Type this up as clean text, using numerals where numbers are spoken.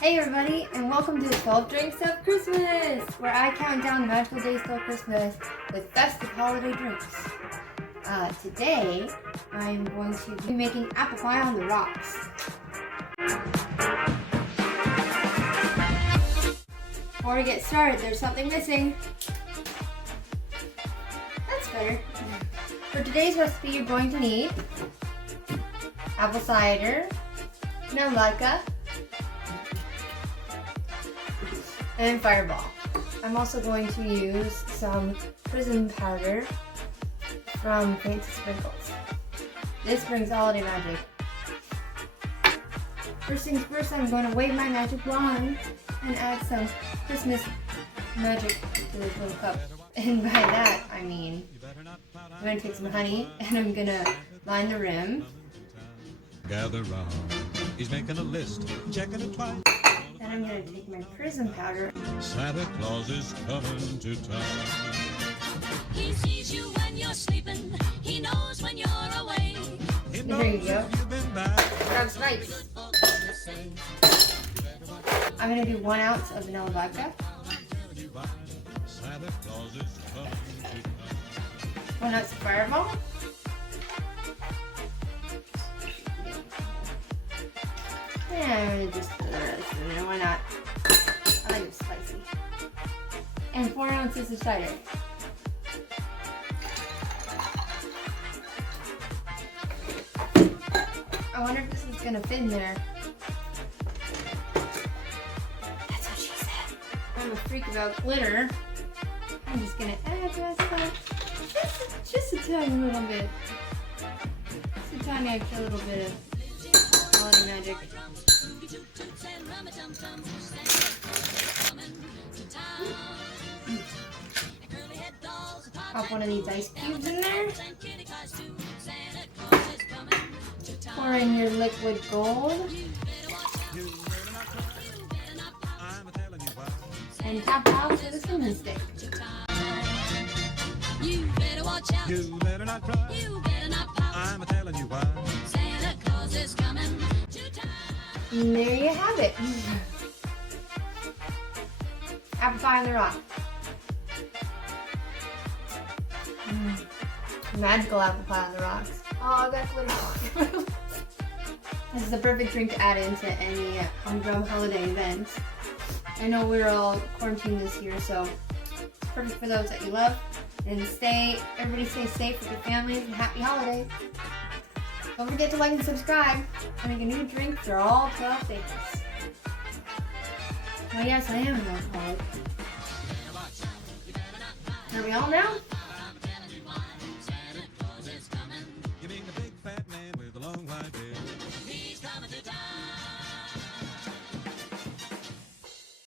Hey everybody, and welcome to 12 Drinks of Christmas, where I count down the magical days till Christmas with festive holiday drinks. Today, I'm going to be making apple pie on the rocks. Before we get started, there's something missing. That's better. For today's recipe, you're going to need apple cider, vanilla vodka, and fireball. I'm also going to use some Prism Powder from Fancy Sprinkles. This brings holiday magic. First things first, I'm going to wave my magic wand and add some Christmas magic to this little cup. And by that, I mean, I'm going to take some honey and I'm going to line the rim. Gather round, he's making a list, checking it twice. Then I'm going to take my Prism Powder. Santa Claus is coming to town. He sees you when you're sleeping. He knows when you're away. There you go. That's nice. I'm going to do 1 ounce of vanilla vodka. 1 ounce of fireball. Yeah, I'm going to just put the rest in there. Why not? I like it spicy. And 4 ounces of cider. I wonder if this is going to fit in there. That's what she said. I'm a freak about glitter. I'm just going to add just a tiny little bit. Just a tiny extra little bit of holiday magic. Pop one of these ice cubes in there. Pour in your liquid gold. And tap it out with a cinnamon stick. You better watch out. You better not cry. You better not pout. I'm telling you why. Santa Claus is coming to town. And there you have it. Apple pie on the rock. Magical apple pie on the rocks. Oh, that's glitter. This is the perfect drink to add into any humdrum holiday event. I know we're all quarantined this year, so it's perfect for those that you love. And everybody stay safe with your families and happy holidays. Don't forget to like and subscribe. I make a new drink for all 12 days. Oh yes, I am an alcoholic. Are we all now?